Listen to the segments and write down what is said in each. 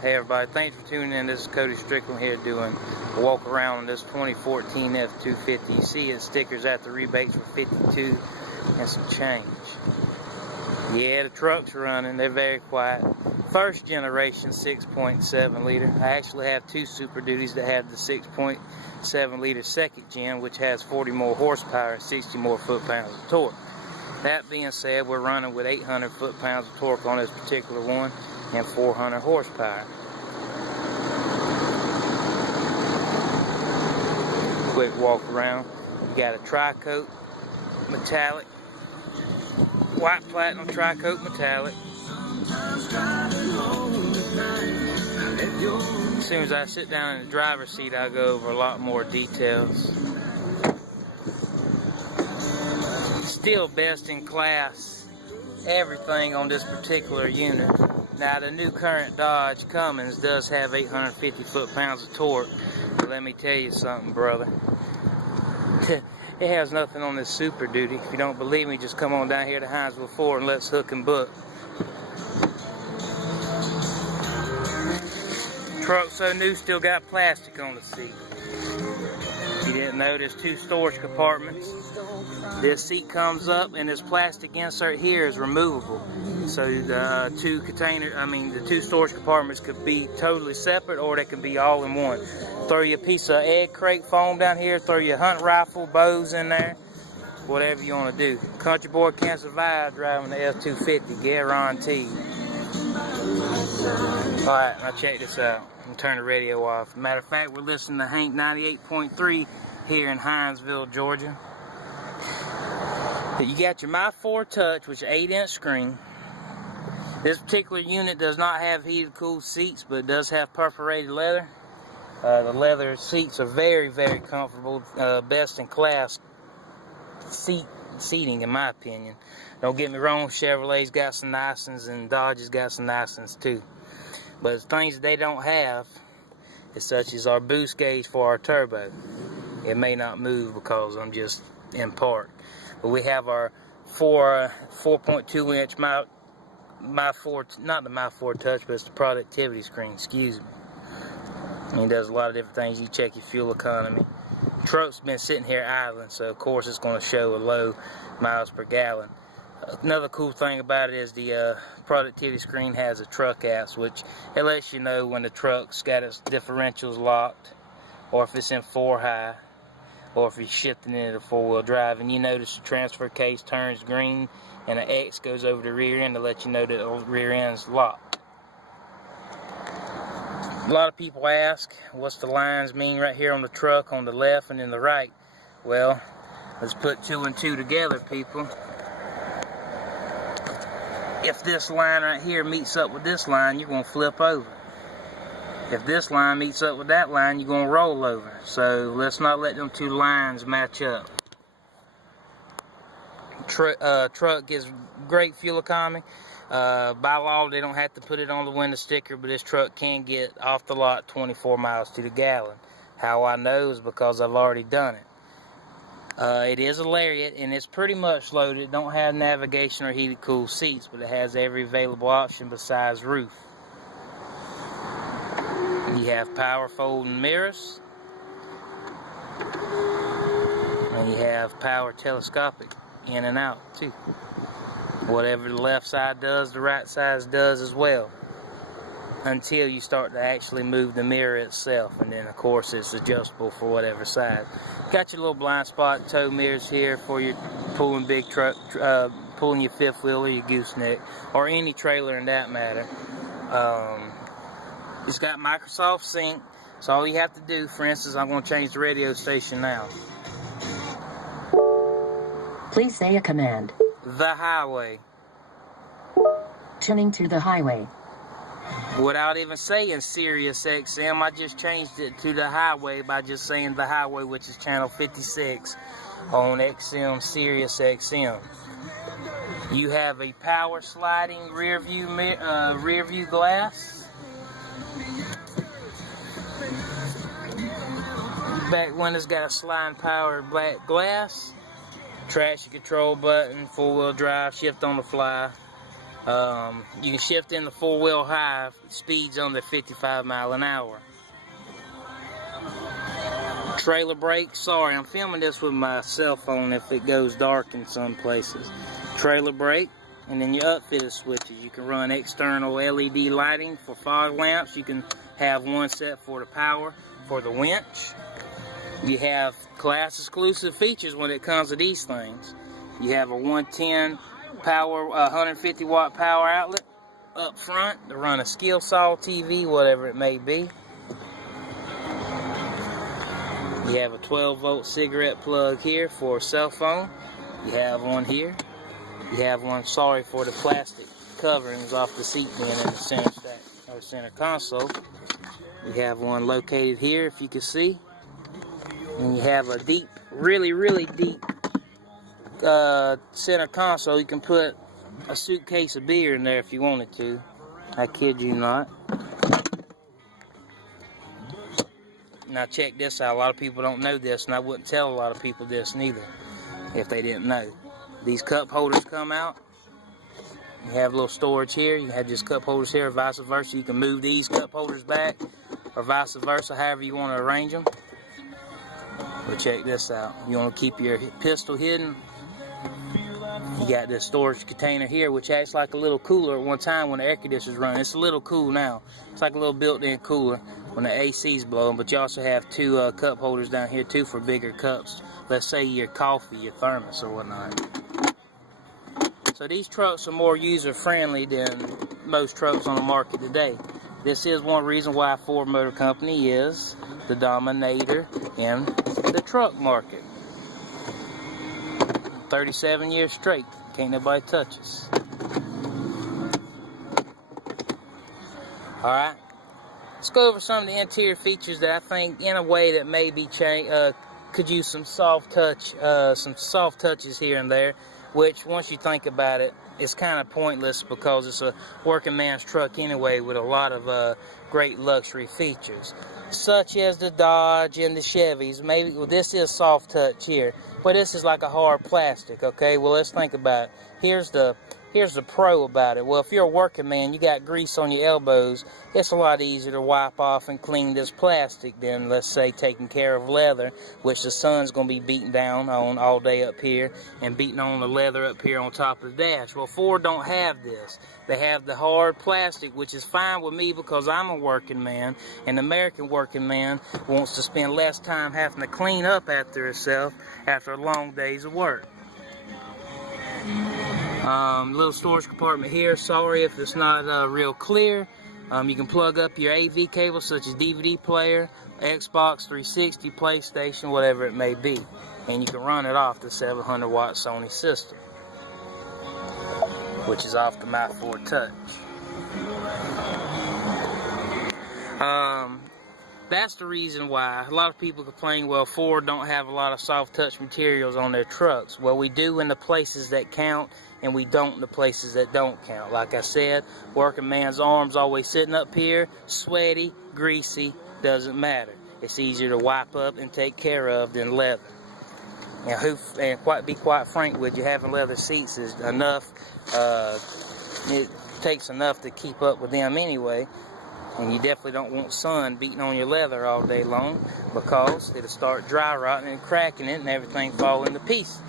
Hey everybody, thanks for tuning in. This is Cody Strickland here doing a walk around on this 2014 F250. You see its stickers at the rebates for 52 and some change. Yeah, the truck's running, they're very quiet. First generation 6.7 liter. I actually have two Super Duties that have the 6.7 liter second gen, which has 40 more horsepower and 60 more foot-pounds of torque. That being said, we're running with 800 foot-pounds of torque on this particular one and 400 horsepower. Quick walk around. You got a tri-coat metallic, white platinum tri-coat metallic. As soon as I sit down in the driver's seat, I'll go over a lot more details. Still best in class everything on this particular unit. Now the new current Dodge Cummins does have 850 foot-pounds of torque, but let me tell you something, brother. It has nothing on this Super Duty. If you don't believe me, just come on down here to Hinesville Ford and let's hook and book. Truck so new, still got plastic on the seat. You didn't know there's two storage compartments. This seat comes up and this plastic insert here is removable. So the two storage compartments could be totally separate or they can be all in one. Throw you a piece of egg crate foam down here, throw your hunt rifle, bows in there, whatever you want to do. Country boy can't survive driving the F250, guaranteed. Alright, now check this out. I'm going to turn the radio off. Matter of fact, we're listening to Hank 98.3 here in Hinesville, Georgia. You got your My 4 Touch, which is an 8-inch screen. This particular unit does not have heated cooled seats, but it does have perforated leather. The leather seats are very, very comfortable. Best in class seating, in my opinion. Don't get me wrong, Chevrolet's got some nice ones and Dodge has got some nice ones too. But the things that they don't have is such as our boost gauge for our turbo. It may not move because I'm just in park. But we have our 4.2 inch My 4, not the My 4 Touch, but it's the productivity screen, excuse me. And it does a lot of different things. You check your fuel economy. Truck's been sitting here idling, so of course it's going to show a low miles per gallon. Another cool thing about it is the productivity screen has a truck apps, which it lets you know when the truck's got its differentials locked, or if it's in 4-high, or if you're shifting into 4-wheel drive. And you notice the transfer case turns green and an X goes over the rear end to let you know that the rear end's locked. A lot of people ask, what's the lines mean right here on the truck on the left and in the right? Well, let's put 2 and 2 together, people. If this line right here meets up with this line, you're going to flip over. If this line meets up with that line, you're going to roll over. So let's not let them two lines match up. Truck gives great fuel economy. By law, they don't have to put it on the window sticker, but this truck can get off the lot 24 miles to the gallon. How I know is because I've already done it. It is a Lariat, and it's pretty much loaded. It don't have navigation or heated cool seats, but it has every available option besides roof. You have power folding mirrors, and you have power telescopic in and out too. Whatever the left side does, the right side does as well, until you start to actually move the mirror itself, and then of course it's adjustable for whatever side. Got your little blind spot tow mirrors here for your pulling big truck, pulling your fifth wheel or your gooseneck, or any trailer in that matter. It's got Microsoft Sync, so all you have to do, for instance, I'm going to change the radio station now. Please say a command. The highway. Tuning to the highway. Without even saying Sirius XM, I just changed it to the highway by just saying the highway, which is channel 56 on XM Sirius XM. You have a power sliding rear view glass. Back window's got a sliding power black glass. Traction control button, 4-wheel drive, shift on the fly. You can shift in the 4-wheel high, speeds under 55 miles an hour. Trailer brake, sorry, I'm filming this with my cell phone if it goes dark in some places. Trailer brake, and then your upfitter switches. You can run external LED lighting for fog lamps. You can have one set for the power for the winch. You have class exclusive features when it comes to these things. You have a 110 power, 150 watt power outlet up front to run a skill saw, TV, whatever it may be. You have a 12 volt cigarette plug here for a cell phone. You have one here. You have one, sorry for the plastic coverings off the seat being in the center stack or center console. You have one located here, if you can see. And you have a deep, really, really deep center console. You can put a suitcase of beer in there if you wanted to. I kid you not. Now check this out. A lot of people don't know this, and I wouldn't tell a lot of people this neither if they didn't know. These cup holders come out. You have a little storage here. You have just cup holders here, or vice versa. You can move these cup holders back, or vice versa, however you want to arrange them. But check this out. You want to keep your pistol hidden. You got this storage container here, which acts like a little cooler at one time when the air conditioner's running. It's a little cool now. It's like a little built-in cooler when the AC's blowing. But you also have two cup holders down here too for bigger cups. Let's say your coffee, your thermos, or whatnot. So these trucks are more user-friendly than most trucks on the market today. This is one reason why Ford Motor Company is the dominator in the truck market. 37 years straight, can't nobody touch us. Alright, let's go over some of the interior features that I think in a way that maybe could use some soft touches here and there, which once you think about it, it's kind of pointless because it's a working man's truck anyway with a lot of great luxury features, such as the Dodge and the Chevys. Maybe, well, this is soft touch here, but this is like a hard plastic, okay? Well, let's think about it. Here's the pro about it. Well, if you're a working man, you got grease on your elbows, it's a lot easier to wipe off and clean this plastic than, let's say, taking care of leather, which the sun's going to be beating down on all day up here and beating on the leather up here on top of the dash. Well, Ford don't have this. They have the hard plastic, which is fine with me because I'm a working man, and the American working man wants to spend less time having to clean up after himself after a long day's of work. Little storage compartment here. Sorry if it's not real clear. You can plug up your AV cables such as DVD player, Xbox 360, PlayStation, whatever it may be. And you can run it off the 700 watt Sony system, which is off the My Ford Touch. That's the reason why a lot of people complain, well, Ford don't have a lot of soft touch materials on their trucks. Well, we do in the places that count, and we don't in the places that don't count. Like I said, working man's arms always sitting up here, sweaty, greasy, doesn't matter. It's easier to wipe up and take care of than leather. And be quite frank with you, having leather seats is enough. It takes enough to keep up with them anyway. And you definitely don't want sun beating on your leather all day long because it'll start dry rotting and cracking it and everything fall into pieces.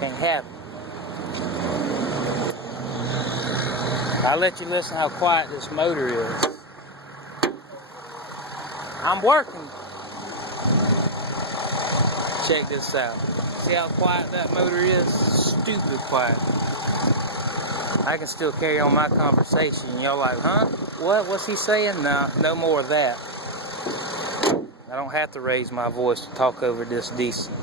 Can't have it. I'll let you listen how quiet this motor is. I'm working. Check this out. See how quiet that motor is? Stupid quiet. I can still carry on my conversation. Y'all like, huh? What? What's he saying? No, no more of that. I don't have to raise my voice to talk over this decent.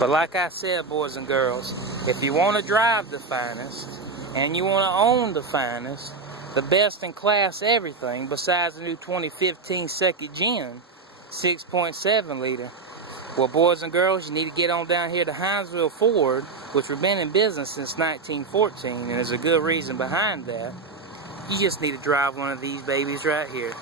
But like I said, boys and girls, if you want to drive the finest, and you want to own the finest, the best in class everything, besides the new 2015 second gen 6.7 liter, well, boys and girls, you need to get on down here to Hinesville Ford, which we've been in business since 1914, and there's a good reason behind that. You just need to drive one of these babies right here.